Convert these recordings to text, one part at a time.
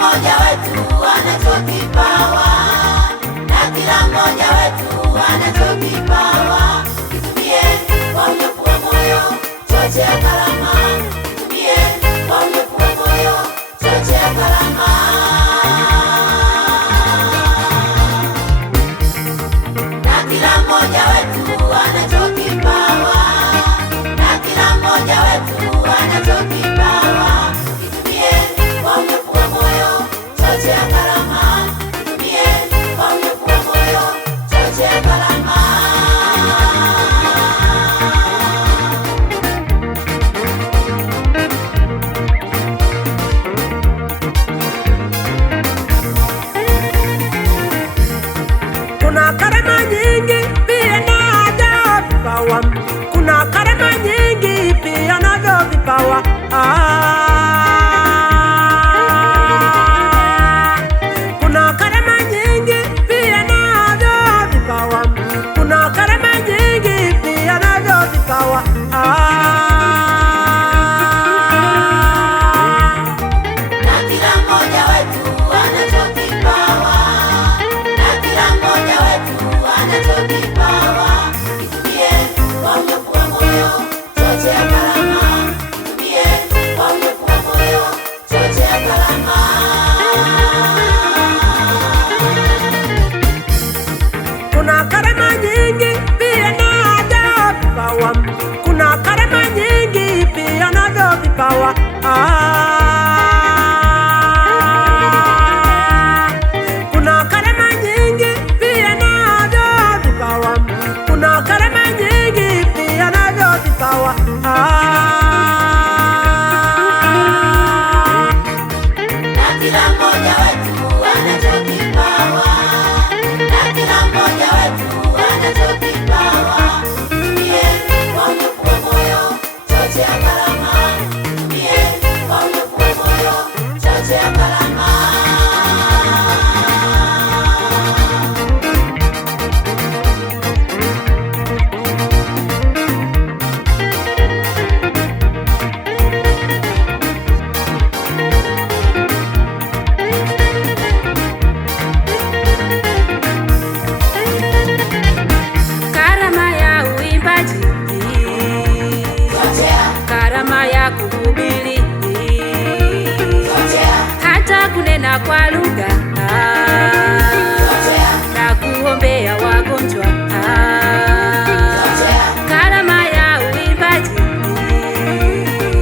mmoja wetu anacho kipawa, na kila mmoja wetu anacho kipawa. Kitumie kwa unyofu wa moyo, chochea karama. Kitumie kwa unyofu wa moyo, chochea karama. Na kila mmoja wetu anacho kipawa, na kila mmoja wetu anacho kipawa. Kitumie kwa unyofu wa moyo, chochea karama. Kitumie kwa unyofu wa moyo, chochea karama. Kuna karama nyingi pia nazo vipawa, kuna karama nyingi pia nazo vipawa. Kuna karama nyingi pia nazo vipawa, kuna karama nyingi pia nazo vipawa. Na kila mmoja wetu anacho kipawa, na kila mmoja wetu anacho kipawa. Kitumie kwa unyofu wa moyo, chochea karama. Kitumie kwa unyofu wa moyo, chochea karama. Kuna karama nyingi pia nazo vipawa, kuna karama nyingi pia nazo vipawa. Kuna karama nyingi pia nazo vipawa, kuna karama nyingi pia nazo vipawa. Na kila mmoja wetu anacho kipawa, na kila mmoja wetu anacho kipawa. Kitumie kwa unyofu wa moyo, chochea karama. Kitumie kwa unyofu wa moyo, chochea karama. Karama ya uimbaji, Chochea, karama ya kuhubiri, chochea, hata kunena kwa lugha chochea, na kuombea wagonjwa. chochea, Karama ya uimbaji,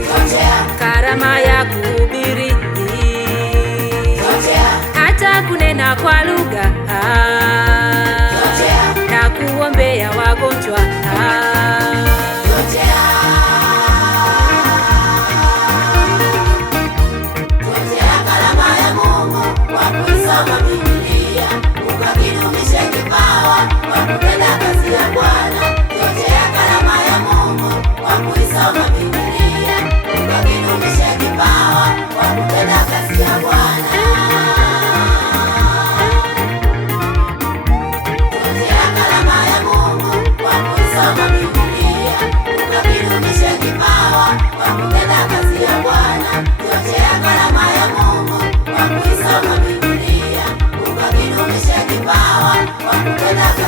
chochea, karama ya kuhubiri, chochea, hata kunena kwa lugha na kuombea wagonjwa. chochea. Chochea karama ya Mungu kwa kuisoma Biblia, ukakidumishe kipawa kwa kutenda kazi ya Bwana. Chochea karama ya Mungu kwa kuisoma Biblia, ukakidumishe kipawa kwa kutenda kazi ya Bwana. Chochea karama ya Mungu kwa kuisoma Biblia, ukakidumishe kipawa kwa kutenda kazi ya Bwana. Chochea karama ya Mungu kwa kuisoma Biblia, ukakidumishe kipawa kwa kutenda kazi